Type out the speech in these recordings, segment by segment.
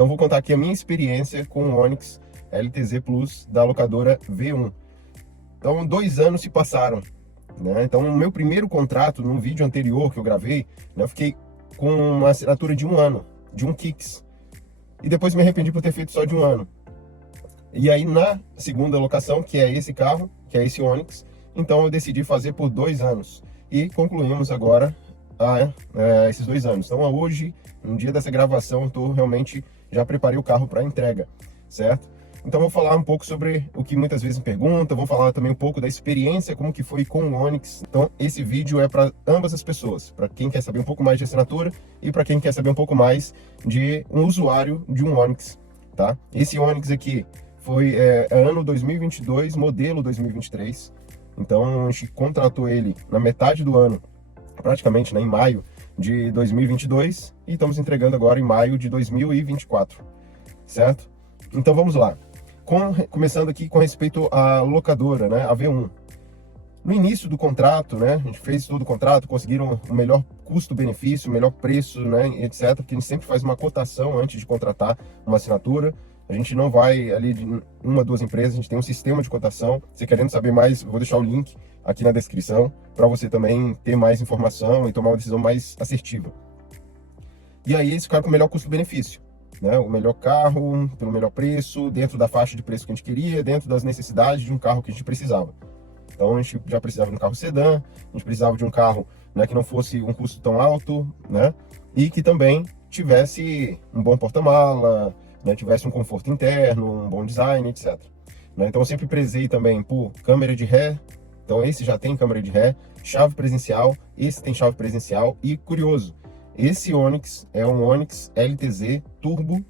Então vou contar aqui a minha experiência com o Onix LTZ Plus da locadora V1. Então 2 anos se passaram, né? Então o meu primeiro contrato, no vídeo anterior que eu gravei, né, eu fiquei com uma assinatura de 1 ano, de um Kicks. E depois me arrependi por ter feito só de 1 ano. E aí na segunda locação, que é esse carro, que é esse Onix, então eu decidi fazer por 2 anos. E concluímos agora esses 2 anos. Então hoje, no dia dessa gravação, eu realmente já preparei o carro para entrega, certo? Então vou falar um pouco sobre o que muitas vezes me perguntam, vou falar também um pouco da experiência, como que foi com o Onix. Então esse vídeo é para ambas as pessoas, para quem quer saber um pouco mais de assinatura e para quem quer saber um pouco mais de um usuário de um Onix, tá? Esse Onix aqui foi ano 2022, modelo 2023. Então a gente contratou ele na metade do ano, praticamente, né, em maio de 2022, e estamos entregando agora em maio de 2024, certo? Então vamos lá. Começando aqui com respeito à locadora, né, a V1. No início do contrato, né, a gente fez todo o contrato, conseguiram o melhor custo-benefício, o melhor preço, né, etc. Porque a gente sempre faz uma cotação antes de contratar uma assinatura. A gente não vai ali de 1 a 2 empresas, a gente tem um sistema de cotação. Se querendo saber mais, eu vou deixar o link aqui na descrição para você também ter mais informação e tomar uma decisão mais assertiva. E aí eles ficaram com o melhor custo-benefício, né? O melhor carro, pelo melhor preço, dentro da faixa de preço que a gente queria, dentro das necessidades de um carro que a gente precisava. Então a gente já precisava de um carro sedã, a gente precisava de um carro, né, que não fosse um custo tão alto, né? E que também tivesse um bom porta-mala, né, tivesse um conforto interno, um bom design, etc. Né? Então eu sempre prezei também por câmera de ré. Então esse já tem câmera de ré, chave presencial, esse tem chave presencial. E curioso, esse Onix é um Onix LTZ Turbo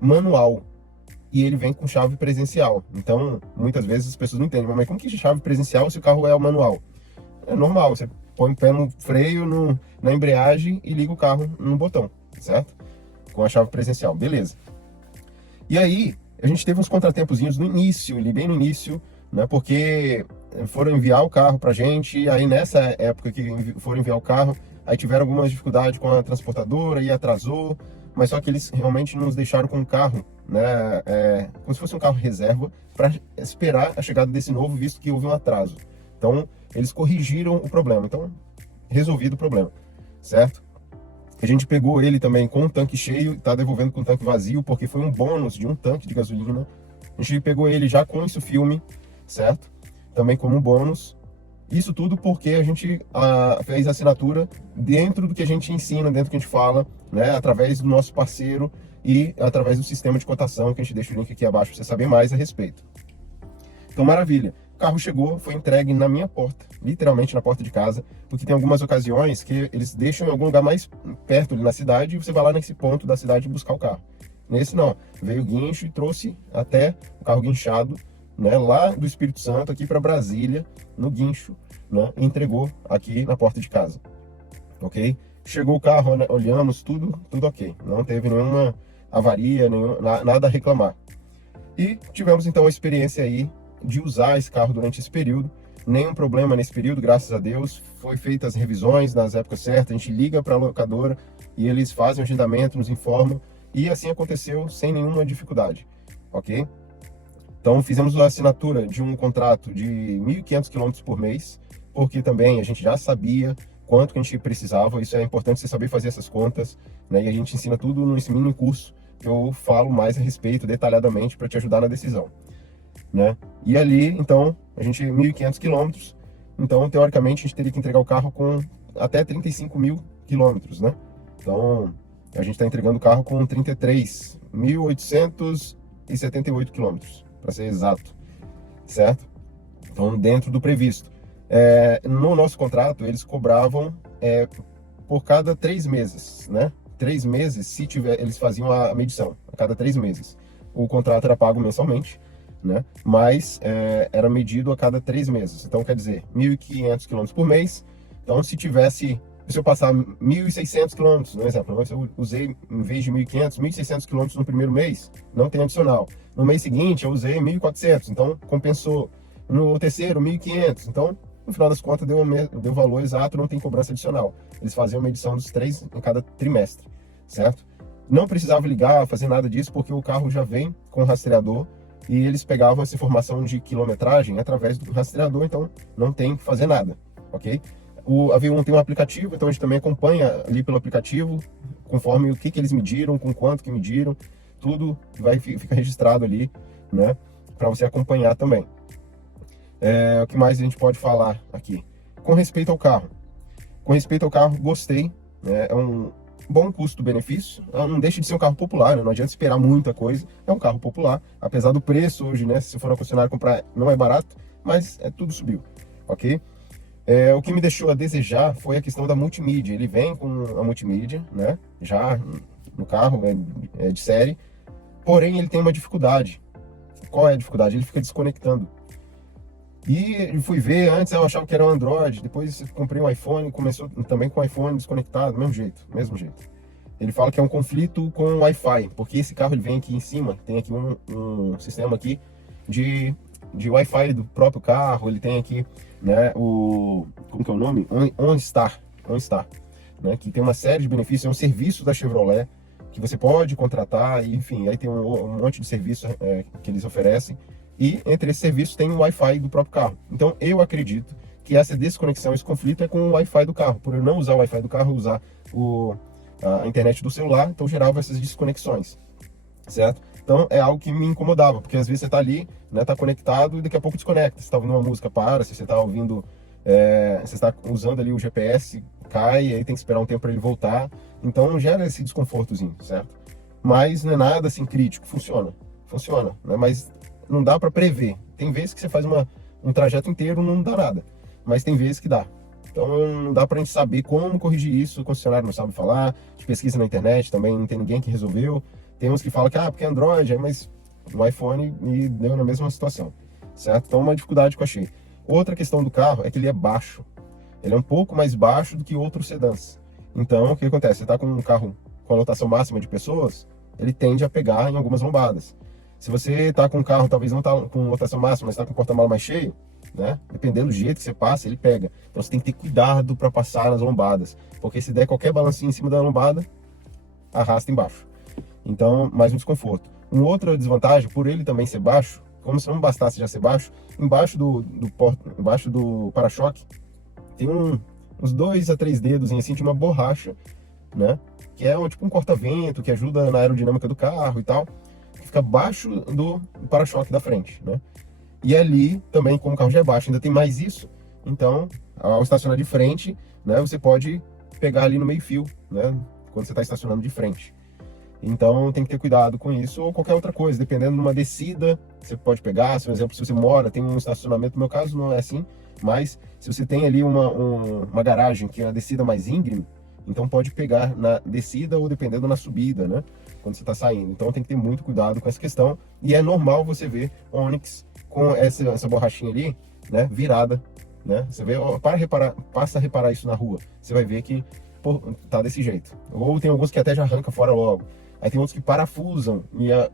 manual e ele vem com chave presencial. Então muitas vezes as pessoas não entendem, mas como que é chave presencial se o carro é o manual? É normal, você põe o pé no freio, na embreagem e liga o carro no botão, certo? Com a chave presencial, beleza. E aí, a gente teve uns contratempozinhos no início, ali bem no início, né? Porque foram enviar o carro pra gente, e aí nessa época que foram enviar o carro, aí tiveram algumas dificuldades com a transportadora e atrasou, mas só que eles realmente nos deixaram com o carro, né? Como se fosse um carro reserva, para esperar a chegada desse novo, visto que houve um atraso. Então, eles corrigiram o problema. Então, resolvido o problema, certo? A gente pegou ele também com um tanque cheio, está devolvendo com um tanque vazio, porque foi um bônus de um tanque de gasolina. A gente pegou ele já com isso filme, certo? Também como um bônus. Isso tudo porque a gente fez a assinatura dentro do que a gente ensina, dentro do que a gente fala, né? Através do nosso parceiro e através do sistema de cotação, que a gente deixa o link aqui abaixo para você saber mais a respeito. Então, maravilha. O carro chegou, foi entregue na minha porta, literalmente na porta de casa, porque tem algumas ocasiões que eles deixam em algum lugar mais perto ali na cidade e você vai lá nesse ponto da cidade buscar o carro. Nesse não, veio o guincho e trouxe até o carro guinchado, né, lá do Espírito Santo aqui para Brasília, no guincho, né, e entregou aqui na porta de casa, ok? Chegou o carro, né, olhamos, tudo ok, não teve nenhuma avaria, nada a reclamar. E tivemos então a experiência aí de usar esse carro durante esse período, nenhum problema nesse período, graças a Deus. Foi feitas as revisões nas épocas certas, a gente liga para a locadora e eles fazem o agendamento, nos informam, e assim aconteceu sem nenhuma dificuldade, ok? Então fizemos a assinatura de um contrato de 1.500 km por mês, porque também a gente já sabia quanto que a gente precisava. Isso é importante você saber fazer essas contas, né? E a gente ensina tudo nesse mini curso que eu falo mais a respeito detalhadamente para te ajudar na decisão, né? E ali, então, a gente 1.500 quilômetros, então, teoricamente, a gente teria que entregar o carro com até 35.000 quilômetros, né? Então, a gente está entregando o carro com 33.878 quilômetros, para ser exato, certo? Então, dentro do previsto. No nosso contrato, eles cobravam por cada 3 meses, né? 3 meses, se tiver, eles faziam a medição, a cada 3 meses. O contrato era pago mensalmente, né? Mas era medido a cada 3 meses. Então, quer dizer, 1.500 km por mês. Então, se eu passar 1.600 km, no exemplo, se eu usei, em vez de 1.500, 1.600 km no primeiro mês, não tem adicional. No mês seguinte, eu usei 1.400, então compensou. No terceiro, 1.500. Então, no final das contas, deu o valor exato, não tem cobrança adicional. Eles faziam uma medição dos 3 em cada trimestre, certo? Não precisava ligar, fazer nada disso, porque o carro já vem com rastreador e eles pegavam essa informação de quilometragem através do rastreador, então não tem que fazer nada, ok? A V1 tem um aplicativo, então a gente também acompanha ali pelo aplicativo, conforme o que eles mediram, com quanto que mediram, tudo fica registrado ali, né, para você acompanhar também. O que mais a gente pode falar aqui? Com respeito ao carro. Com respeito ao carro, gostei, né, é um bom custo-benefício, não deixa de ser um carro popular, né? Não adianta esperar muita coisa, é um carro popular, apesar do preço hoje, né, se for na concessionária comprar não é barato, mas tudo subiu, ok? O que me deixou a desejar foi a questão da multimídia. Ele vem com a multimídia, né, já no carro, é de série, porém ele tem uma dificuldade. Qual é a dificuldade? Ele fica desconectando. E fui ver, antes eu achava que era um Android, depois comprei um iPhone, começou também com o iPhone desconectado, mesmo jeito. Ele fala que é um conflito com o Wi-Fi, porque esse carro ele vem aqui em cima, tem aqui um sistema aqui de Wi-Fi do próprio carro, ele tem aqui, né, como que é o nome? OnStar, né, que tem uma série de benefícios, é um serviço da Chevrolet, que você pode contratar, e, enfim, aí tem um monte de serviços que eles oferecem, e entre esses serviços tem o Wi-Fi do próprio carro. Então eu acredito que essa desconexão, esse conflito é com o Wi-Fi do carro, por eu não usar o Wi-Fi do carro, usar a internet do celular, então gerava essas desconexões, certo? Então é algo que me incomodava, porque às vezes você está ali, né, tá conectado e daqui a pouco desconecta. Você está ouvindo uma música, para, se você está ouvindo, você está usando ali o GPS, cai, e aí tem que esperar um tempo para ele voltar. Então gera esse desconfortozinho, certo? Mas não é nada assim crítico, funciona, né? Mas não dá para prever. Tem vezes que você faz um trajeto inteiro, não dá nada, mas tem vezes que dá. Então não dá pra gente saber como corrigir isso, o concessionário não sabe falar, a gente pesquisa na internet também, não tem ninguém que resolveu. Tem uns que falam que, porque é Android, mas o iPhone me deu na mesma situação, certo? Então uma dificuldade que eu achei. Outra questão do carro é que ele é baixo. Ele é um pouco mais baixo do que outros sedãs. Então o que acontece? Você tá com um carro com a lotação máxima de pessoas, ele tende a pegar em algumas lombadas. Se você está com um carro, talvez não está com lotação máxima, mas está com o porta-mala mais cheio, né? Dependendo do jeito que você passa, ele pega. Então você tem que ter cuidado para passar nas lombadas, porque se der qualquer balancinho em cima da lombada, arrasta embaixo. Então, mais um desconforto. Uma outra desvantagem, por ele também ser baixo, como se não bastasse já ser baixo, embaixo do para-choque tem uns 2 a 3 dedos assim de uma borracha, né? Que é tipo um corta-vento, que ajuda na aerodinâmica do carro e tal. Fica abaixo do para-choque da frente, né? E ali também, como o carro já é baixo, ainda tem mais isso. Então, ao estacionar de frente, né, você pode pegar ali no meio-fio, né, quando você está estacionando de frente. Então, tem que ter cuidado com isso ou qualquer outra coisa. Dependendo de uma descida, você pode pegar. Por exemplo, se você mora, tem um estacionamento, no meu caso não é assim, mas se você tem ali uma garagem que é a descida mais íngreme, então pode pegar na descida ou dependendo na subida, né? Quando você está saindo. Então tem que ter muito cuidado com essa questão. E é normal você ver Onix com essa borrachinha ali, né? Virada, né? Você vê, passa a reparar isso na rua. Você vai ver que tá desse jeito. Ou tem alguns que até já arranca fora logo. Aí tem outros que parafusam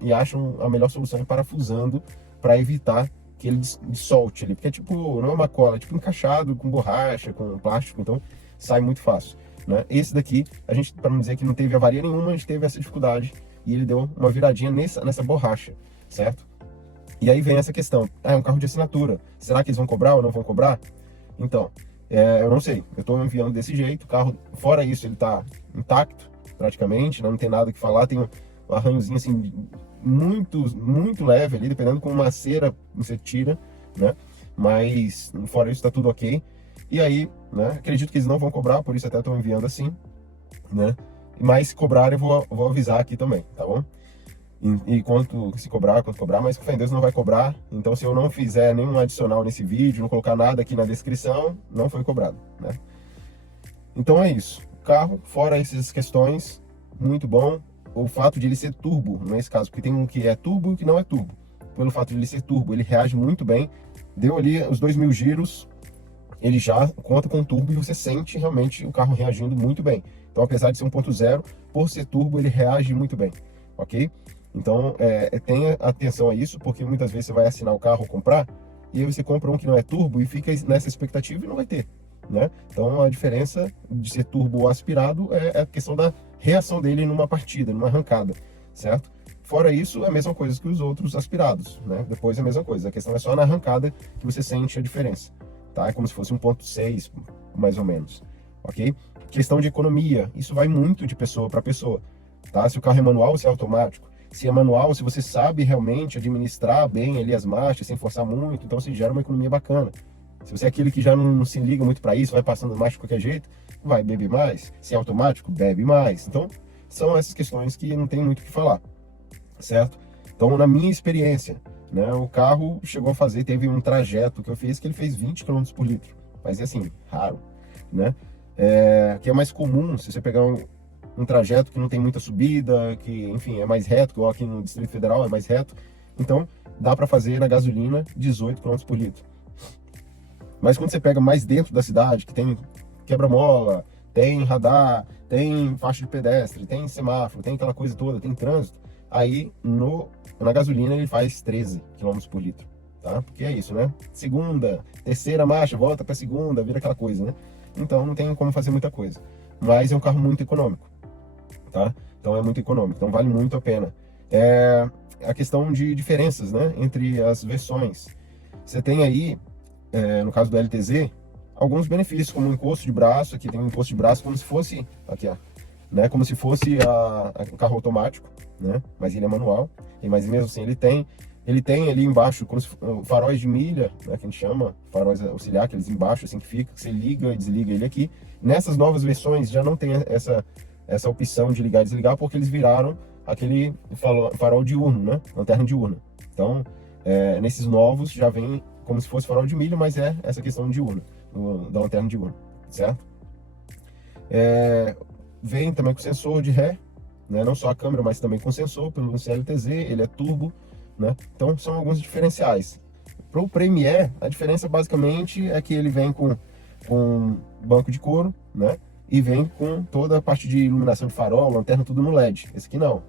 e acham a melhor solução é parafusando para evitar que ele solte ali. Porque tipo, não é uma cola, é tipo encaixado com borracha, com plástico, então sai muito fácil. Né? Esse daqui, a gente, para não dizer que não teve avaria nenhuma, a gente teve essa dificuldade e ele deu uma viradinha nessa borracha, certo? E aí vem essa questão, é um carro de assinatura, será que eles vão cobrar ou não vão cobrar? Então, eu não sei, eu estou enviando desse jeito, o carro, fora isso, ele está intacto, praticamente, não tem nada que falar, tem um arranhozinho assim, muito leve ali, dependendo com uma cera você tira, né? Mas fora isso, está tudo ok. E aí, né, acredito que eles não vão cobrar, por isso até estou enviando assim, né? Mas se cobrar, eu vou avisar aqui também, tá bom? E quanto cobrar, mas com fé em Deus não vai cobrar. Então se eu não fizer nenhum adicional nesse vídeo, não colocar nada aqui na descrição, não foi cobrado, né? Então é isso. O carro, fora essas questões, muito bom. O fato de ele ser turbo, nesse caso, porque tem um que é turbo e um que não é turbo. Pelo fato de ele ser turbo, ele reage muito bem. Deu ali os 2.000 giros, ele já conta com turbo e você sente realmente o carro reagindo muito bem. Então, apesar de ser 1.0, por ser turbo, ele reage muito bem, ok? Então, tenha atenção a isso, porque muitas vezes você vai assinar o carro ou comprar, e aí você compra um que não é turbo e fica nessa expectativa e não vai ter, né? Então, a diferença de ser turbo ou aspirado é a questão da reação dele numa partida, numa arrancada, certo? Fora isso, é a mesma coisa que os outros aspirados, né? Depois é a mesma coisa. A questão é só na arrancada que você sente a diferença, tá? É como se fosse 1.6, mais ou menos, ok? Questão de economia, isso vai muito de pessoa para pessoa, tá? Se o carro é manual ou se é automático. Se é manual, se você sabe realmente administrar bem ali as marchas, sem forçar muito, então você gera uma economia bacana. Se você é aquele que já não se liga muito para isso, vai passando marcha de qualquer jeito, vai beber mais. Se é automático, bebe mais. Então, são essas questões que não tem muito o que falar, certo? Então, na minha experiência, né, o carro chegou a fazer, teve um trajeto que eu fiz que ele fez 20 km por litro, mas é assim, raro, né? Que é mais comum se você pegar um trajeto que não tem muita subida, que, enfim, é mais reto, igual aqui no Distrito Federal é mais reto, então dá para fazer na gasolina 18 km por litro. Mas quando você pega mais dentro da cidade, que tem quebra-mola, tem radar, tem faixa de pedestre, tem semáforo, tem aquela coisa toda, tem trânsito, aí na gasolina ele faz 13 km por litro, tá? Porque é isso, né? Segunda, terceira marcha, volta para segunda, vira aquela coisa, né? Então não tem como fazer muita coisa. Mas é um carro muito econômico, tá? Então é muito econômico, então vale muito a pena. A questão de diferenças, né, entre as versões. Você tem aí, no caso do LTZ, alguns benefícios, como o encosto de braço. Aqui tem um encosto de braço como se fosse, aqui ó, né, como se fosse um carro automático, né, mas ele é manual, mas mesmo assim ele tem ali embaixo como se, faróis de milha, né, que a gente chama, faróis auxiliar, aqueles embaixo assim que fica, que você liga e desliga ele aqui. Nessas novas versões já não tem essa opção de ligar e desligar, porque eles viraram aquele farol diurno, né, lanterna diurna. Então, nesses novos já vem como se fosse farol de milha, mas é essa questão diurna, da lanterna diurna, certo? Vem também com sensor de ré, né? Não só a câmera, mas também com sensor, pelo CLTZ, ele é turbo, né? Então são alguns diferenciais. Para o Premier, a diferença basicamente é que ele vem com banco de couro, né? E vem com toda a parte de iluminação de farol, lanterna, tudo no LED. Esse aqui não.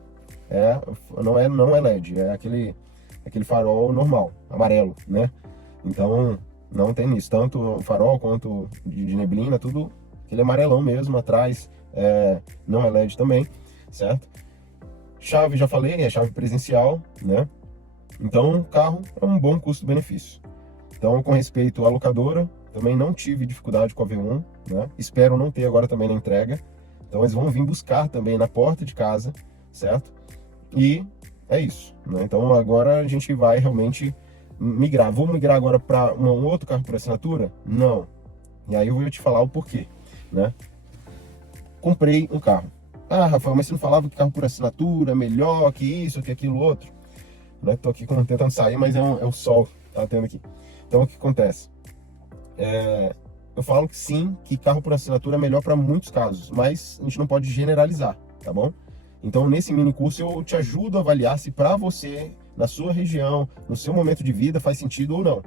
Não é LED, é aquele farol normal, amarelo, né? Então não tem isso, tanto o farol quanto de neblina, tudo aquele amarelão mesmo atrás, não é LED também, certo? Chave, já falei, é chave presencial, né? Então o carro é um bom custo-benefício. Então, com respeito à locadora, também não tive dificuldade com a V1, né? Espero não ter agora também na entrega. Então eles vão vir buscar também na porta de casa, certo? E é isso, né? Então agora a gente vai realmente migrar. Vou migrar agora para um outro carro por assinatura? Não. E aí eu vou te falar o porquê, né? Comprei um carro. Ah, Rafael, mas você não falava que carro por assinatura é melhor que isso, que aquilo outro? Né? Tô aqui tentando sair, mas é o sol que tá tendo aqui. Então o que acontece? Eu falo que sim, que carro por assinatura é melhor para muitos casos, mas a gente não pode generalizar, tá bom? Então nesse mini curso eu te ajudo a avaliar se para você, na sua região, no seu momento de vida, faz sentido ou não,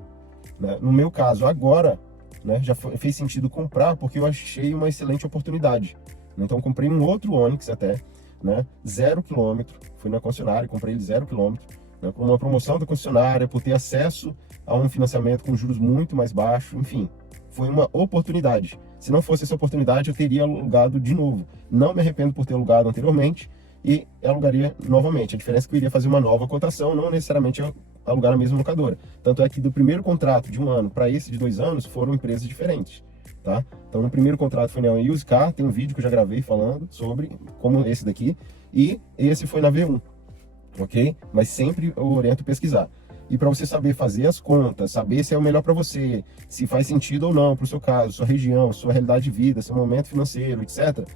né? No meu caso agora, né, já fez sentido comprar porque eu achei uma excelente oportunidade. Então comprei um outro Onix até, né, 0 km, fui na concessionária, comprei ele 0 km, né, com uma promoção da concessionária, por ter acesso a um financiamento com juros muito mais baixos, enfim, foi uma oportunidade. Se não fosse essa oportunidade, eu teria alugado de novo. Não me arrependo por ter alugado anteriormente e alugaria novamente. A diferença é que eu iria fazer uma nova cotação, não necessariamente alugar na mesma locadora. Tanto é que do primeiro contrato de 1 ano para esse de 2 anos, foram empresas diferentes, tá? Então no primeiro contrato foi na Used Car, tem um vídeo que eu já gravei falando sobre como esse daqui, e esse foi na V1, ok? Mas sempre eu oriento pesquisar. E para você saber fazer as contas, saber se é o melhor para você, se faz sentido ou não para o seu caso, sua região, sua realidade de vida, seu momento financeiro, etc.,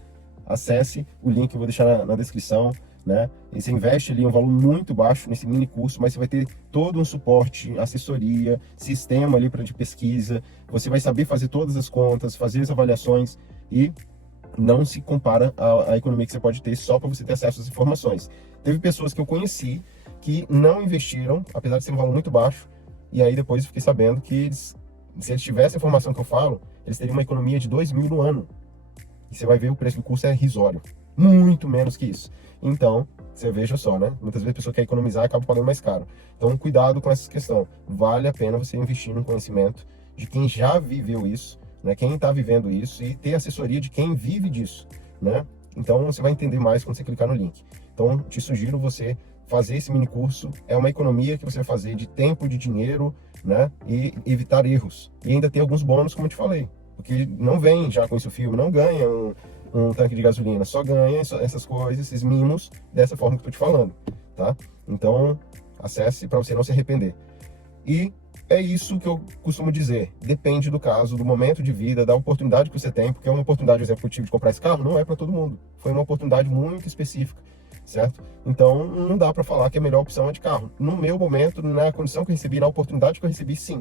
acesse o link que eu vou deixar na descrição, né? E você investe ali um valor muito baixo nesse mini curso, mas você vai ter todo um suporte, assessoria, sistema ali de pesquisa, você vai saber fazer todas as contas, fazer as avaliações e não se compara à economia que você pode ter só para você ter acesso às informações. Teve pessoas que eu conheci que não investiram, apesar de ser um valor muito baixo, e aí depois eu fiquei sabendo que se eles tivessem a informação que eu falo, eles teriam uma economia de 2.000 no ano. E você vai ver o preço do curso é irrisório, muito menos que isso. Então, você veja só, né? Muitas vezes a pessoa quer economizar e acaba pagando mais caro. Então, cuidado com essa questão. Vale a pena você investir no conhecimento de quem já viveu isso, né? Quem está vivendo isso, e ter assessoria de quem vive disso, né? Então você vai entender mais quando você clicar no link. Então te sugiro você fazer esse mini curso, é uma economia que você vai fazer de tempo, de dinheiro, né? E evitar erros. E ainda tem alguns bônus, como eu te falei, porque não vem já com esse filme, não ganha um tanque de gasolina, só ganha essas coisas, esses mimos, dessa forma que eu tô te falando, tá? Então, acesse para você não se arrepender. E é isso que eu costumo dizer, depende do caso, do momento de vida, da oportunidade que você tem, porque uma oportunidade, por exemplo, que eu tive de comprar esse carro, não é para todo mundo, foi uma oportunidade muito específica, certo? Então, não dá para falar que a melhor opção é de carro. No meu momento, na condição que eu recebi, na oportunidade que eu recebi, sim,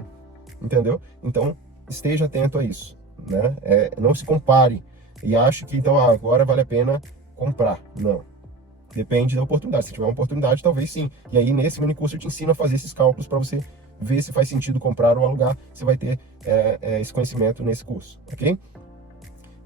entendeu? Então, esteja atento a isso, né? Não se compare e ache que, então, agora vale a pena comprar. Não. Depende da oportunidade. Se tiver uma oportunidade, talvez sim. E aí, nesse mini curso, eu te ensino a fazer esses cálculos para você ver se faz sentido comprar ou alugar. Você vai ter esse conhecimento nesse curso, ok?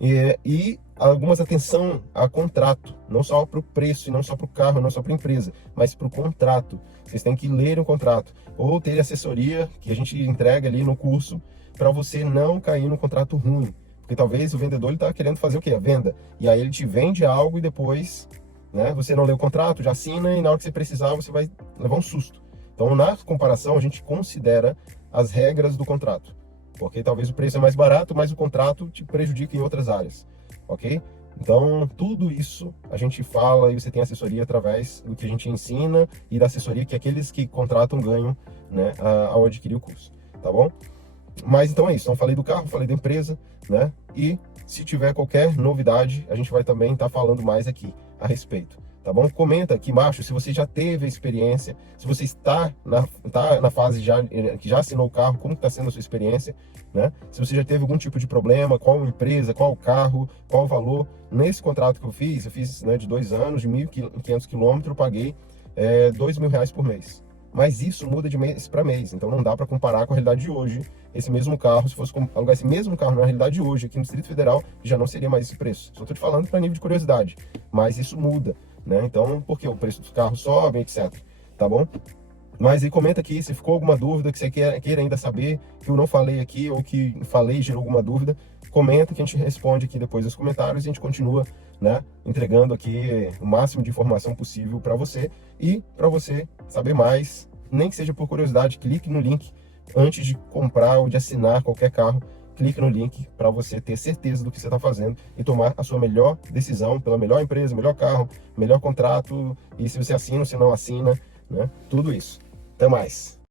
E algumas atenção a contrato, não só para o preço, e não só para o carro, não só para a empresa, mas para o contrato. Vocês têm que ler o contrato ou ter assessoria que a gente entrega ali no curso para você não cair no contrato ruim. Porque talvez o vendedor está querendo fazer o quê? A venda. E aí ele te vende algo e depois, né, você não lê o contrato, já assina e na hora que você precisar você vai levar um susto. Então, na comparação, a gente considera as regras do contrato, porque talvez o preço é mais barato, mas o contrato te prejudica em outras áreas, ok? Então, tudo isso a gente fala e você tem assessoria através do que a gente ensina e da assessoria que aqueles que contratam ganham, né, ao adquirir o curso, tá bom? Mas então é isso, então falei do carro, falei da empresa, né? E se tiver qualquer novidade, a gente vai também estar falando mais aqui a respeito, tá bom? Comenta aqui embaixo se você já teve a experiência, se você está na fase que já assinou o carro, como está sendo a sua experiência, né? Se você já teve algum tipo de problema, qual empresa, qual carro, qual o valor. Nesse contrato que eu fiz, né, de 2 anos, de 1.500 quilômetros, eu paguei R$ 2.000 por mês. Mas isso muda de mês para mês, então não dá para comparar com a realidade de hoje. Esse mesmo carro, se fosse alugar esse mesmo carro na realidade de hoje, aqui no Distrito Federal, já não seria mais esse preço. Só estou te falando para nível de curiosidade, mas isso muda, né? Então, porque o preço dos carros sobe, etc. Tá bom? Mas aí comenta aqui se ficou alguma dúvida que você queira ainda saber, que eu não falei aqui, ou que falei e gerou alguma dúvida, comenta que a gente responde aqui depois nos comentários e a gente continua, né, entregando aqui o máximo de informação possível para você. E para você saber mais, nem que seja por curiosidade, clique no link antes de comprar ou de assinar qualquer carro. Clique no link para você ter certeza do que você está fazendo e tomar a sua melhor decisão pela melhor empresa, melhor carro, melhor contrato, e se você assina ou se não assina, né? Tudo isso. Até mais.